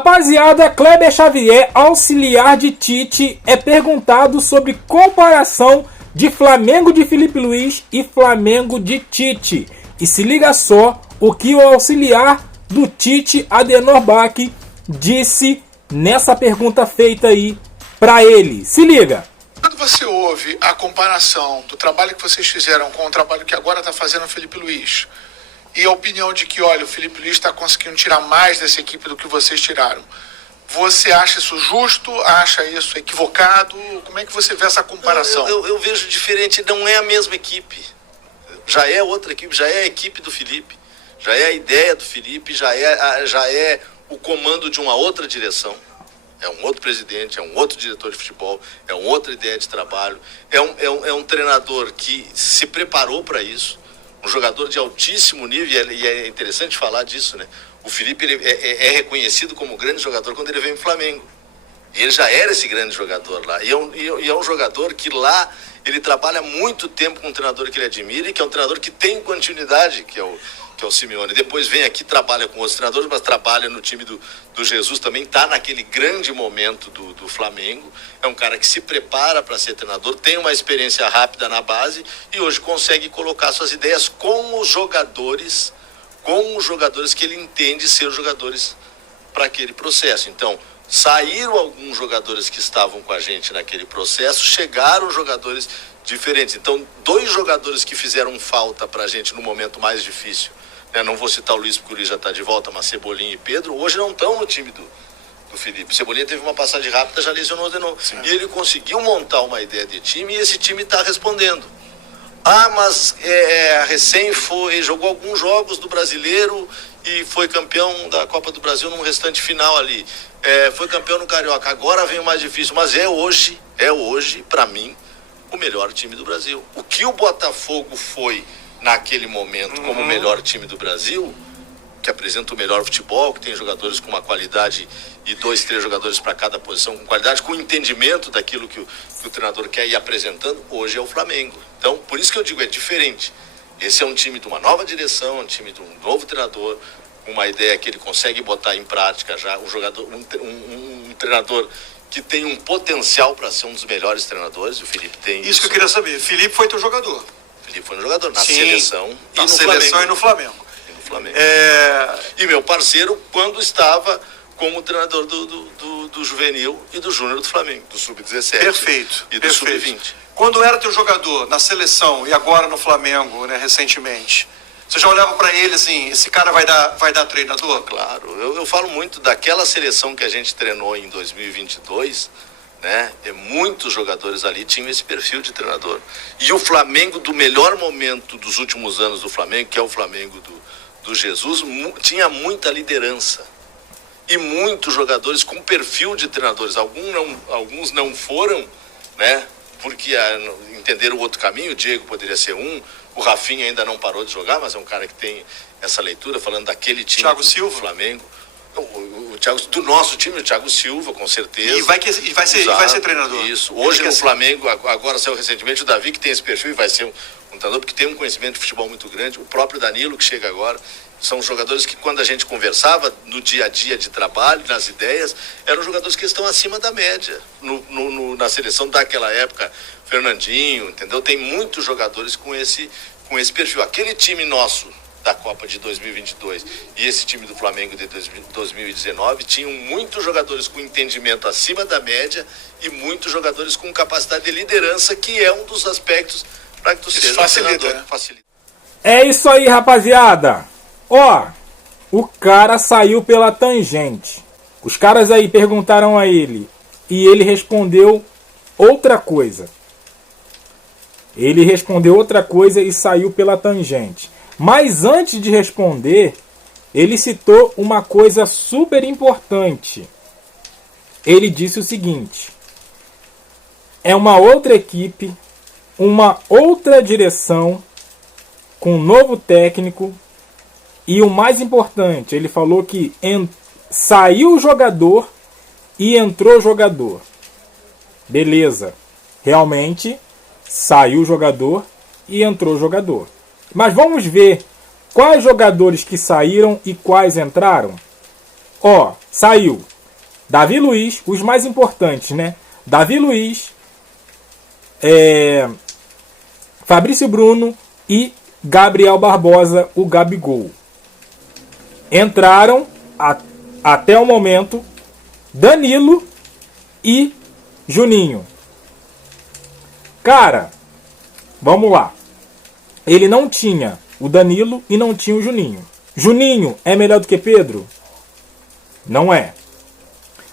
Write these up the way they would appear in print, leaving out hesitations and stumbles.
Rapaziada, Kleber Xavier, auxiliar de Tite, é perguntado sobre comparação de Flamengo de Felipe Luiz e Flamengo de Tite. E se liga só o que o auxiliar do Tite, Adenor Bach, disse nessa pergunta feita aí pra ele. Se liga! Quando você ouve a comparação do trabalho que vocês fizeram com o trabalho que agora está fazendo o Felipe Luiz, e a opinião de que, olha, o Felipe Luiz está conseguindo tirar mais dessa equipe do que vocês tiraram, você acha isso justo? Acha isso equivocado? Como é que você vê essa comparação? Eu vejo diferente, não é a mesma equipe. Já é outra equipe, já é a equipe do Felipe, já é a ideia do Felipe, já é o comando de uma outra direção. É um outro presidente, é um outro diretor de futebol, é uma outra ideia de trabalho. É um treinador que se preparou para isso, um jogador de altíssimo nível, e é interessante falar disso, né? O Felipe ele é reconhecido como grande jogador quando ele vem pro Flamengo. E ele já era esse grande jogador lá. E é um jogador que lá ele trabalha muito tempo com um treinador que ele admira e que é um treinador que tem continuidade, que é o Simeone. Depois vem aqui, trabalha com outros treinadores, mas trabalha no time do Jesus também, está naquele grande momento do Flamengo. É um cara que se prepara para ser treinador, tem uma experiência rápida na base e hoje consegue colocar suas ideias com os jogadores que ele entende ser jogadores para aquele processo. Então, saíram alguns jogadores que estavam com a gente naquele processo, chegaram jogadores diferentes. Então, 2 jogadores que fizeram falta para a gente no momento mais difícil, né? Não vou citar o Luiz porque o Luiz já está de volta, mas Cebolinha e Pedro, hoje não estão no time do Felipe. Cebolinha teve uma passagem rápida, já lesionou de novo. Sim. E ele conseguiu montar uma ideia de time e esse time está respondendo. Mas recém jogou alguns jogos do Brasileiro e foi campeão da Copa do Brasil num restante final ali. Foi campeão no Carioca. Agora vem o mais difícil, mas é hoje, para mim, o melhor time do Brasil. O que o Botafogo foi naquele momento como o melhor time do Brasil, que apresenta o melhor futebol, que tem jogadores com uma qualidade e 2, 3 jogadores para cada posição com qualidade, com entendimento daquilo que o treinador quer ir apresentando, hoje é o Flamengo. Então, por isso que eu digo, é diferente. Esse é um time de uma nova direção, um time de um novo treinador, uma ideia que ele consegue botar em prática já, um treinador que tem um potencial para ser um dos melhores treinadores. O Felipe tem isso que eu queria saber. Felipe foi teu jogador. Felipe foi um jogador na Sim, seleção na seleção e no Flamengo. E meu parceiro quando estava como treinador do juvenil e do júnior do Flamengo, do sub-17. Perfeito. E do sub-20. Quando era teu jogador na seleção e agora no Flamengo, né, recentemente, você já olhava para ele assim, esse cara vai dar treinador? Claro, eu falo muito daquela seleção que a gente treinou em 2022, né? Muitos jogadores ali tinham esse perfil de treinador. E o Flamengo, do melhor momento dos últimos anos do Flamengo, que é o Flamengo do Jesus, tinha muita liderança. E muitos jogadores com perfil de treinadores. Alguns não foram, né? Porque entenderam o outro caminho. O Diego poderia ser um. O Rafinha ainda não parou de jogar, mas é um cara que tem essa leitura, falando daquele time do Flamengo. O Thiago, do nosso time, o Thiago Silva, com certeza. E vai ser treinador. Isso. Hoje no Flamengo, agora saiu recentemente o Davi, que tem esse perfil e vai ser um treinador, porque tem um conhecimento de futebol muito grande. O próprio Danilo, que chega agora. São jogadores que, quando a gente conversava no dia a dia de trabalho, nas ideias, eram jogadores que estão acima da média. Na seleção daquela época, Fernandinho, entendeu? Tem muitos jogadores com esse perfil. Aquele time nosso da Copa de 2022 e esse time do Flamengo de 2019 tinham muitos jogadores com entendimento acima da média e muitos jogadores com capacidade de liderança, que é um dos aspectos para que tu seja facilita, treinador. né? Facilita. É isso aí, rapaziada. O cara saiu pela tangente. Os caras aí perguntaram a ele e ele respondeu outra coisa. Ele respondeu outra coisa e saiu pela tangente. Mas antes de responder, ele citou uma coisa super importante. Ele disse o seguinte: é uma outra equipe, uma outra direção, com um novo técnico. E o mais importante, ele falou que saiu o jogador e entrou jogador. Beleza. Realmente, saiu o jogador e entrou jogador. Mas vamos ver quais jogadores que saíram e quais entraram. Saiu Davi Luiz, os mais importantes, né? Davi Luiz, Fabrício Bruno e Gabriel Barbosa, o Gabigol. Entraram até o momento Danilo e Juninho. Cara, vamos lá. Ele não tinha o Danilo e não tinha o Juninho. Juninho é melhor do que Pedro? Não é.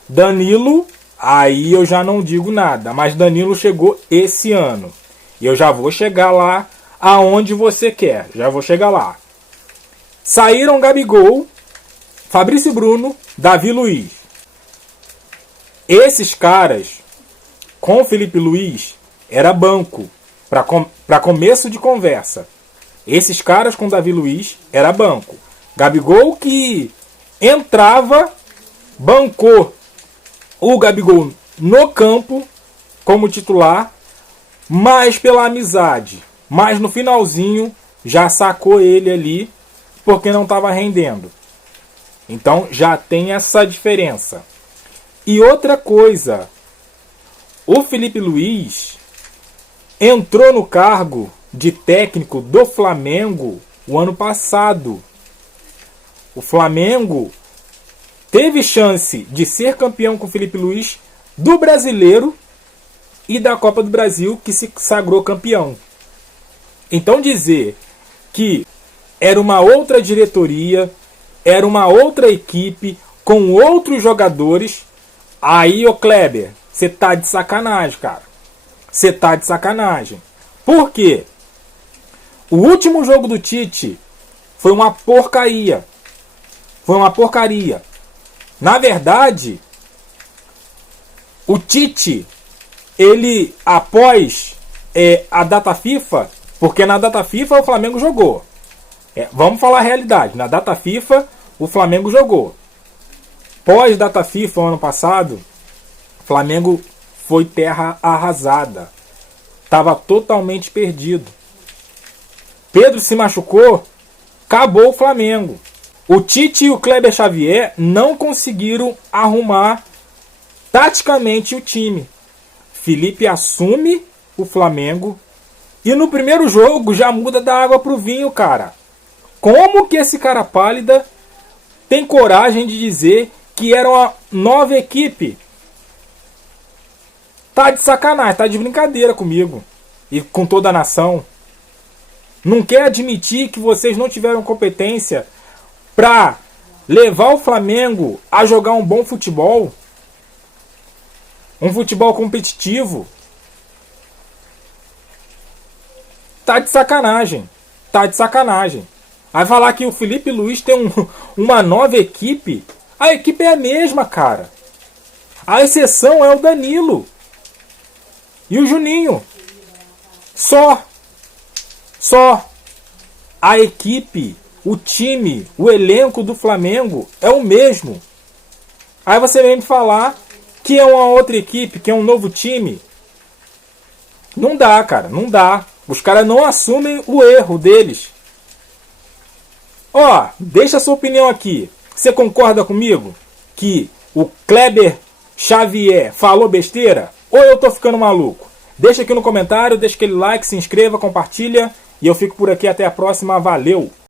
Danilo, aí eu já não digo nada. Mas Danilo chegou esse ano. E eu já vou chegar lá aonde você quer. Já vou chegar lá. Saíram Gabigol, Fabrício Bruno, Davi Luiz. Esses caras, com Felipe Luiz, era banco. Para começo de conversa. Esses caras com Davi Luiz era banco. Gabigol que entrava, bancou o Gabigol no campo como titular, mas pela amizade. Mas no finalzinho já sacou ele ali porque não estava rendendo. Então já tem essa diferença. E outra coisa, o Felipe Luiz entrou no cargo de técnico do Flamengo o ano passado. O Flamengo teve chance de ser campeão com o Felipe Luiz do Brasileiro e da Copa do Brasil, que se sagrou campeão. Então dizer que era uma outra diretoria, era uma outra equipe com outros jogadores, aí, ô Kleber, você tá de sacanagem, cara. Você tá de sacanagem. Por quê? O último jogo do Tite foi uma porcaria. Foi uma porcaria. Na verdade, o Tite, ele, após a data FIFA, porque na data FIFA o Flamengo jogou. Vamos falar a realidade. Na data FIFA, o Flamengo jogou. Pós data FIFA, ano passado, o Flamengo foi terra arrasada. Estava totalmente perdido. Pedro se machucou, acabou o Flamengo. O Tite e o Kleber Xavier não conseguiram arrumar taticamente o time. Felipe assume o Flamengo e no primeiro jogo já muda da água pro vinho, cara. Como que esse cara pálida tem coragem de dizer que era uma nova equipe? Tá de sacanagem, tá de brincadeira comigo e com toda a nação. Não quer admitir que vocês não tiveram competência para levar o Flamengo a jogar um bom futebol? Um futebol competitivo? Tá de sacanagem. Tá de sacanagem. Vai falar que o Felipe Luiz tem uma nova equipe? A equipe é a mesma, cara. A exceção é o Danilo e o Juninho. Só. A equipe, o time, o elenco do Flamengo é o mesmo. Aí você vem me falar que é uma outra equipe, que é um novo time. Não dá, cara, não dá. Os caras não assumem o erro deles. Ó, deixa a sua opinião aqui. Você concorda comigo que o Kleber Xavier falou besteira? Ou eu tô ficando maluco? Deixa aqui no comentário, deixa aquele like, se inscreva, compartilha. E eu fico por aqui, até a próxima, valeu!